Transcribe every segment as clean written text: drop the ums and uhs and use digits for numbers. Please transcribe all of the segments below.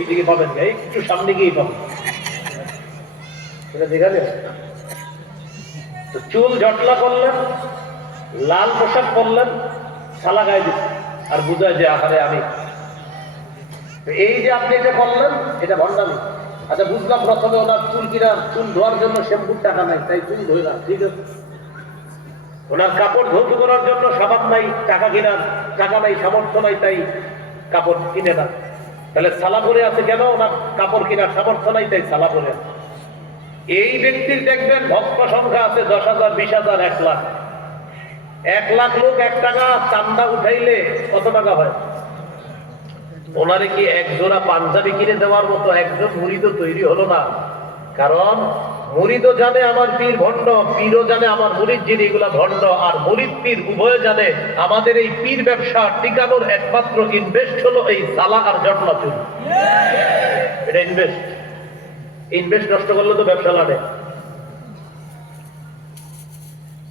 ওইদিকে পাবেন, একটু সামনে গিয়ে পাবেন, এটা দেখা যায়। তো চুল জটলা করলেন, লাল পোশাক পরলেন, সালা গায়ে দিচ্ছেন, আর বুঝায় যে আহারে আমি। এই যে আপনি এটা করলেন, এটা ভণ্ডামি। আচ্ছা বুঝলাম, প্রথমে ওনার চুল কিনা, চুল ধোয়ার জন্য শ্যাম্পুর টাকা নাই, তাই চুল ধোয় না, ঠিক আছে। ওনার কাপড় ধৌত করার জন্য সাবান নাই, টাকা কিনার টাকা নাই, সামর্থ্য নাই, তাই কাপড় কিনে না। তাহলে সালা পরে আছে কেন? ওনার কাপড় কিনার সামর্থ্য নাই, তাই সালা পরে আছে। এই ব্যক্তির দেখবেন ভক্ত সংখ্যা আছে 10,000, 20,000, 1 লাখ। 1 লাখ লোক 1 টাকা চান্দা উঠাইলে কত টাকা হয়? ওনারে কি এক জোড়া পাঞ্জাবি কিনে দেওয়ার মতো একজন মুরিদ তৈরি হলো না। কারণ মুরিদও জানে আমার পীর ভণ্ড, পীরও জানে আমার মুরিদ যিনি, এগুলা ভণ্ড। আর মুরিদ পীর উভয়ে জানে আমাদের এই পীর ব্যবসা টিকানোর একমাত্র ইনভেস্ট হলো এই সালা আর জটলা চুল। এটা ইনভেস্ট নষ্ট করলে তো ব্যবসা লাগে।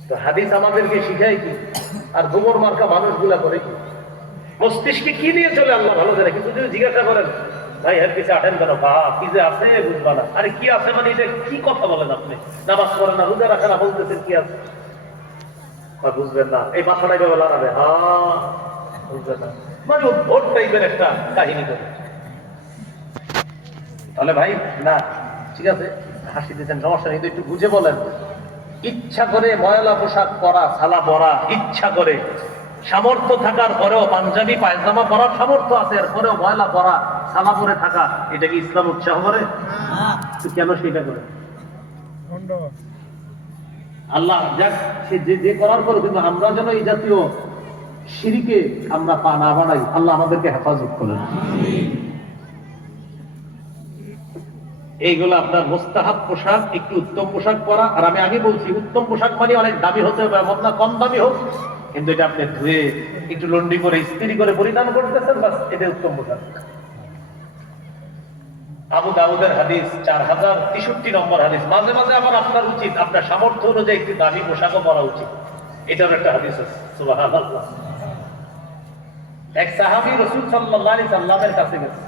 তো হাদিস আমাদেরকে শিখায় কি? আর গোবর মার্কা মানুষগুলা করে কি? মস্তিষ্কে কি নিয়ে চলে আল্লাহ ভালো জানে। কিন্তু যদি জিজ্ঞাসা করেন ভাই এর পিছিয়ে আটেন কেন, বা কি যে আছে বুঝবা না। আরে কি আছে মানে এটা কি কথা বলেন আপনি? নামাজ পড়েন না, রোজা রাখেন না, বলতেছেন কি আছে, বুঝবেন না। এই মাথাটাই বেলা নাবে, হ্যাঁ বুঝবেন না, মানে ভোট টাইপের একটা কাহিনী করে। তাহলে ভাই না, ঠিক আছে হাসি দিচ্ছেন, সমস্যা নেই, একটু বুঝে বলেন। ইচ্ছা করে ময়লা পোশাক পরা, সালা পরা, ইচ্ছা করে, সামর্থ্য থাকার পরেও, পাঞ্জাবি পায়জামা পরার সামর্থ্য আছে, এরপরেও ময়লা পরা, সালা পরে থাকা, এটা কি ইসলাম উৎসাহ করে? কেন সেটা করে? আল্লাহ যাক, সে যে করার পরে কিন্তু আমরা যেন এই জাতীয় শিরকে আমরা পা না বানাই, আল্লাহ আমাদেরকে হেফাজত করেন। এইগুলো আপনার মোস্তাহাব পোশাক, একটু উত্তম পোশাক পরা। আর আমি আগে বলছি, উত্তম পোশাক মানে অনেক দামি হতে হবে, এমন না কম দামি হোক, কিন্তু এটা আপনি ধুয়ে একটু লন্ডি করে ইস্ত্রি করে পরিধান করতেছেন, বাস এটা উত্তম পোশাক। আবু দাউদের হাদিস 4063 নম্বর হাদিস। মাঝে মাঝে আবার আপনার উচিত আপনার সামর্থ্য অনুযায়ী একটু দামি পোশাকও পরা উচিত, এটার একটা হাদিস আছে। সুবহানাল্লাহ। এক সাহাবী রাসূল সাল্লাল্লাহু আলাইহি সাল্লামের কাছে গেছে,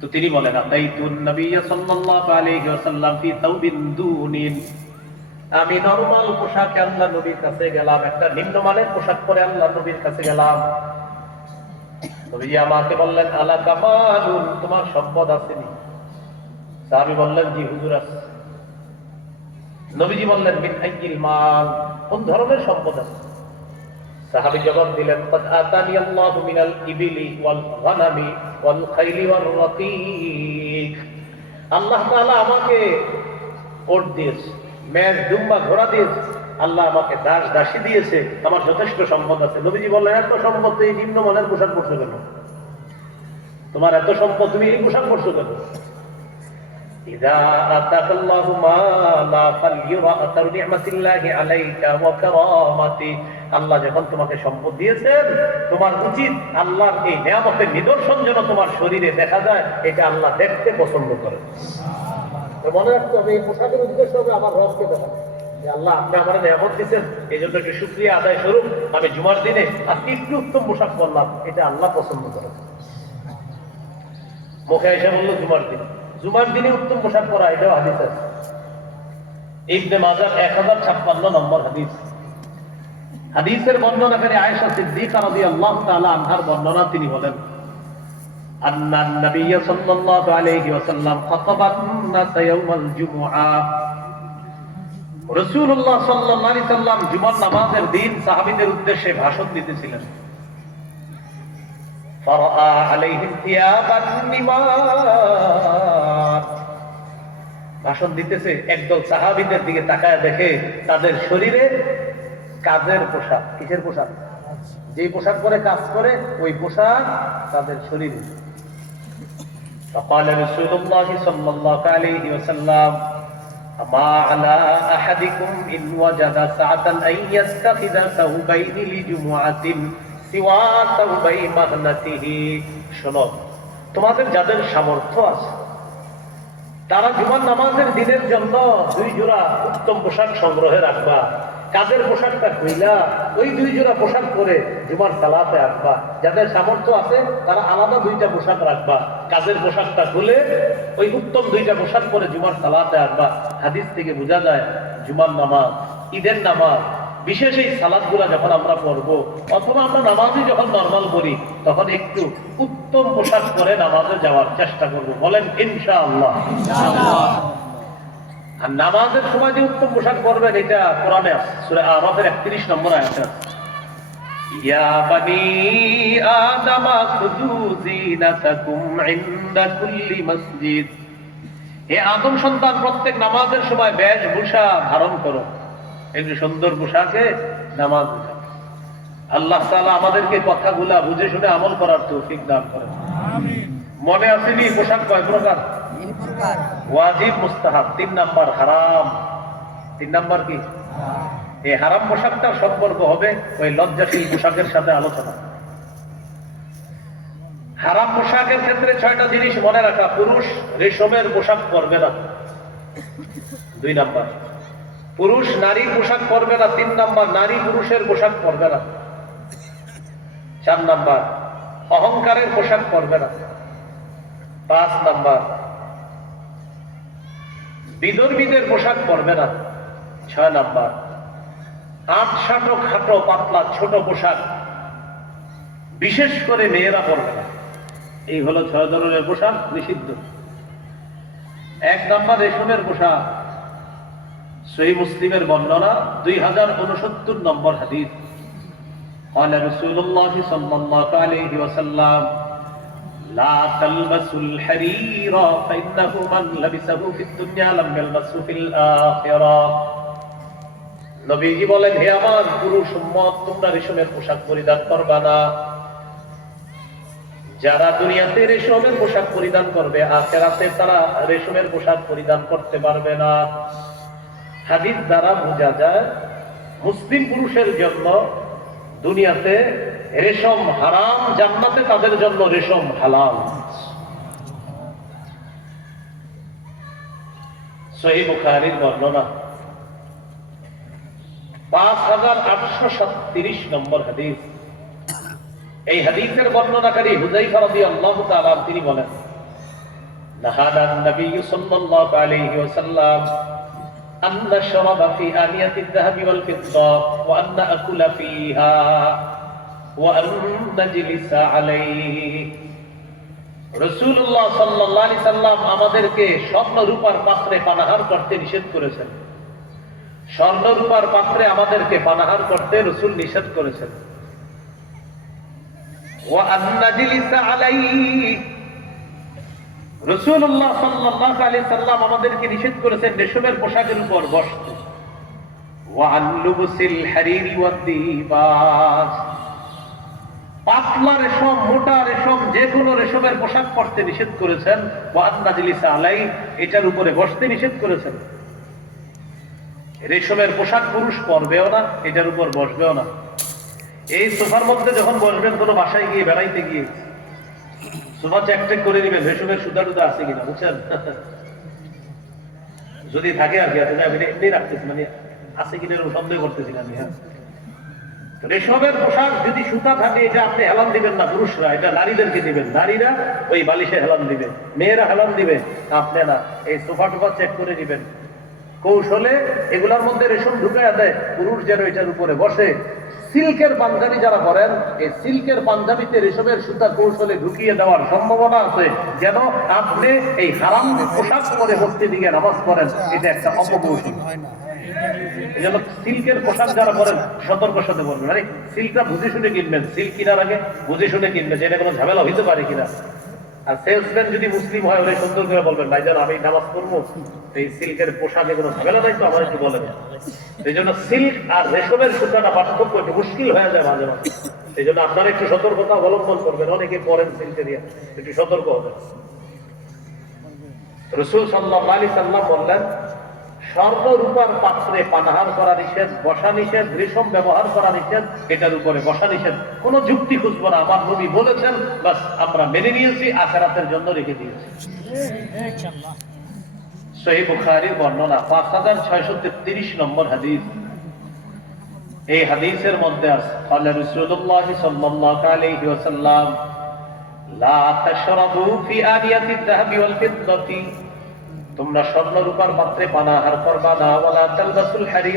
তো তিনি বলেন আতাইতুন নবী সাল্লাল্লাহু আলাইহি ওয়াসাল্লাম ফি তাওবিন দুনিন, আমি নরমাল পোশাকে আল্লাহর নবীর কাছে গেলাম, একটা নিম্নমানের পোশাক পরে আল্লাহর নবীর কাছে গেলাম। নবী আমাকে বললেন আলা কামালুন, তোমার সম্পদ আসেনি? সাহাবী বললেন জি হুজুর আছে। নবীজি বললেন মিন আইয়িল মাল, কোন ধরনের সম্পদ আছে? সাহাবী জবাব দিলেন কাদ আতানি আল্লাহু মিনাল ইবিলি ওয়াল গানামি ওয়াল খাইলি ওয়ার রাকিক, আল্লাহ তাআলা আমাকে ওট দিয়েছে, মেষ দুম্বা ঘোড়া দিয়েছে, আল্লাহ আমাকে দাস দাসী দিয়েছে, আমার যথেষ্ট সম্পদ আছে। নবীজি বললেন এত সম্পদ তো এই নিম্নমানের পোশাক পরছো কেন? তোমার এত সম্পদ, তুমি এই পোশাক পরছো কেন? ইযা আতাকাল্লাহু মালা ফালইউরা আতারু নি'মাতিল্লাহি আলাইকা ওয়া কারামাতি, আল্লাহ যখন তোমাকে সম্পদ দিয়েছেন, তোমার উচিত আল্লাহর এই নিয়ামতের নিদর্শন যেন তোমার শরীরে দেখা যায়, এটা আল্লাহ দেখতে পছন্দ করেন। মনে রাখতে হবে এই পোশাকের উদ্দেশ্য হবে আমার রবকে দেখা, যে আল্লাহ আপনি আমার নিয়ামত দিচ্ছেন, এই জন্য একটু শুকরিয়া আদায় স্বরূপ আমি জুমার দিনে আজকে একটু উত্তম পোশাক পরলাম, এটা আল্লাহ পছন্দ করেন। মুখে এসে বললো জুমার দিনে উত্তম পোশাক পরা, এটাও হাদিস আছে। ইবনে মাজাহ 1056 নম্বর হাদিস। হাদিসের বর্ণনাকারী আয়েশা সিদ্দিকা রাদিয়াল্লাহু তাআলা আনহার বর্ণনা, তিনি বলেন আন্নান নবী সাল্লাল্লাহু আলাইহি ওয়াসাল্লাম খাতাবান নাস ইয়াউমাল জুমআ, রাসূলুল্লাহ সাল্লাল্লাহু আলাইহি সাল্লাম জুমার নামাজের দিন সাহাবীদের উদ্দেশ্যে ভাষণ দিতেছিলেন। ফারাআ আলাইহিম থিয়াবান নিমার, ভাষণ দিতেছে, একদল সাহাবীদের দিকে তাকায় দেখে তাদের শরীরে কাজের পোশাক। কিসের পোশাক? যে পোশাক পরে কাজ করে ওই পোশাক তাদের শরীরে। فقال رسول الله صلى الله عليه وسلم ما على احدكم ان وجد سعة ان يتخذ ثوبين لجمعة سوى ثوبي مهنته, শোনো, তোমাদের যাদের সামর্থ্য আছে তারা জুমার নামাজের দিনের জন্য 2 জোড়া উত্তম পোশাক সংগ্রহে রাখবা, কাজের পোশাকটা কইলা ওই 2 জোড়া পোশাক পরে জুমার সালাতে আসবা। যাদের সামর্থ্য আছে তারা আলাদা 2টা পোশাক রাখবা, কাজের পোশাকটা খুলে ওই উত্তম 2টা পোশাক পরে জুমার সালাতে আসবা। হাদিস থেকে বোঝা যায় জুমার নামাজ, ঈদের নামাজ, বিশেষ এই সালাতগুলা যখন আমরা পড়বো অথবা আমরা নামাজই যখন নরমাল করি তখন একটু উত্তম পোশাক পরে নামাজে যাওয়ার চেষ্টা করব। বলেন ইনশাআল্লাহ। আর নামাজের সময় যে উত্তম পোশাক পরবেন এটা কোরআনে আছে, সূরা আরাফের 31 নম্বর আয়াতে আছে, ইয়া বানি আদামা খুযু যিনাতাকুম ইনদা কুল্লি মসজিদ। হে আদম সন্তান, প্রত্যেক নামাজের সময় বেশভূষা ধারণ করো, একটু সুন্দর পোশাকে নামাজ। আল্লাহ তাআলা আমাদেরকে কথাগুলা বুঝে শুনে আমল করার তৌফিক দান করেন। আমিন। মনে আসেনি পোশাক কয় প্রকার? ওয়াজিব, মুস্তাহাব। 3 নাম্বার হারাম। 3 নাম্বার কি? এই হারাম পোশাকটার সম্পর্ক হবে ওই লজ্জাশীল পোশাকের সাথে আলোচনা। হারাম পোশাকের ক্ষেত্রে 6টা জিনিস মনে রাখা। পুরুষ রেশমের পোশাক পরবে না, 2 নাম্বার। পুরুষ নারীর পোশাক পরবে না, 3 নাম্বার। নারী পুরুষের পোশাক পরবে না, 4 নাম্বার। অহংকারের পোশাক পরবে না, 5 নাম্বার। বিধর্মীদের পোশাক পরবে না, 6 নাম্বার। আটসাটো খাটো পাতলা ছোট পোশাক বিশেষ করে মেয়েরা পরবে না। এই হলো 6 ধরনের পোশাক নিষিদ্ধ। 1 নাম্বার রেশমের পোশাক। সহিহ মুসলিমের বর্ণনা 2069 নম্বর হাদিস। قال رسول الله صلى الله عليه وسلم لا تلبسوا الحرير فإنه من لبسه في الدنيا لم يلبسه في الآخرة। নবীজি বলেন, হে আমার পুরুষ উম্মত, তোমরা রেশমের পোশাক পরিধান করবে না। যারা দুনিয়াতে রেশমের পোশাক পরিধান করবে আখিরাতে তারা রেশমের পোশাক পরিধান করতে পারবে না। হাদিস দ্বারা বোঝা যায় মুসলিম পুরুষের জন্য দুনিয়াতে রেশম হারাম, জান্নাতে তাদের জন্য রেশম হালাল। সহিহ বুখারীর বর্ণনা 5837 নম্বর হাদিস। এই হাদিসের বর্ণনাকারী হুযায়ফা রাদিয়াল্লাহু তাআলা তিনি বলেন, নাহানা নবী সাল্লাল্লাহু আলাইহি ওয়াসাল্লাম أن نشرب في آنية الذهب والفضة وأن نأكل فيها وأن نجلس عليه। রাসূলুল্লাহ সাল্লাল্লাহু আলাইহি সাল্লাম আমাদেরকে স্বর্ণ রূপার পাত্রে পানাহার করতে নিষেধ করেছেন। স্বর্ণ রূপার পাত্রে আমাদেরকে পানাহার করতে রাসূল নিষেধ করেছেন। ওয়া আন নাজলিসা আলাইহি, রাসূলুল্লাহ সাল্লাল্লাহু আলাইহি সাল্লাম আমাদেরকে নিষেধ করেছেন রেশমের পোশাকের উপর বসতে। ওয়া আন লুবসিল হারিরি ওয়াদ দিবাজ, পাতলা রেশম, মোটা রেশম, যে কোনো রেশমের পোশাক পরতে নিষেধ করেছেন। ওয়া আন নাজলিসা আলাই, এটার উপরে বসতে নিষেধ করেছেন। রেশমের পোশাক পুরুষ পরবেও না, এটার উপর বসবেও না। এই সোফার মধ্যে যখন বসবেন কোনো বাসায় গিয়ে বেড়াইতে গিয়ে সোফা চেক করে দিবেন রেশমের সুতা টুতা আছে কিনা, বুঝছেন? যদি থাকে আর কি, আমি এমনি রাখতেছি, মানে আছে কিনা সন্দেহ করতেছি আমি। হ্যাঁ, রেশমের পোশাক যদি সুতা থাকে এটা আপনি হেলান দিবেন না পুরুষরা, এটা নারীদেরকে দিবেন। নারীরা ওই বালিশে হেলান দিবে, মেয়েরা হেলান দিবে, আপনি না। এই সোফা টোফা চেক করে দিবেন কৌশলে, এগুলার মধ্যে রেশম ঢুকাইয়া দেয়, পুরুষ যেন এটার উপরে বসে। সিল্কের পাঞ্জাবি যারা পরেন, এই সিল্কের পাঞ্জাবিতে রেশমের সুতা কৌশলে ঢুকিয়ে দেওয়ার সম্ভাবনা আছে, যেন আপনি এই হারাম পোশাক পরে মসজিদে দিকে নামাজ পড়েন। এটা একটা অপকৌশল। এই জন্য সিল্কের পোশাক যারা পরেন সতর্ক সাথে পড়বেন। মানে সিল্কটা বুঝে শুনে কিনবেন, সিল্ক কেনার আগে বুঝে শুনে কিনবেন, যে এটা কোনো ঝামেলা হইতে পারে কিনা। আর সেলসম্যান যদি মুসলিম হয় ওরা সুন্দর করে বলবেন, ভাইজান আমি নামাজ পড়বো, এই সিল্কের পোশাকে কোনো ঝামেলা নাই তো, আমার একটু বলেন। এই জন্য সিল্ক আর রেশমের সুতাটা পার্থক্য একটু মুশকিল হয়ে যায় মাঝে মাঝে। এই জন্য আপনারা একটু সতর্কতা অবলম্বন করবেন। অনেকে পরেন সিল্কে দিয়ে, একটু সতর্ক হবেন। রাসূল সাল্লাল্লাহু আলাইহি সাল্লাম বললেন, স্বর্ণ রূপার পাত্রে পানাহার করা নিষেধ, বসা নিষেধ, রেশম ব্যবহার করা নিষেধ, এটার উপরে বসা নিষেধ। কোন যুক্তি খুঁজবো না, আমার নবী বলেছেন, বাস আমরা মেনে নিয়েছি, আখিরাতের জন্য রেখে দিয়েছি। সহিহ বুখারীর বর্ণনা 5633 নম্বর হাদিস। এই হাদিসের মধ্যে আছে ক্বালা রাসূলুল্লাহ সাল্লাল্লাহু আলাইহি ওয়াসাল্লাম লা তাশরাবু ফি আনিয়াতিদ যাহাবি ওয়াল ফিদ্দাতি, তোমরা স্বর্ণ রূপার পাত্রে পানাহার করবা না, ওয়ালা তালবাসুল হারির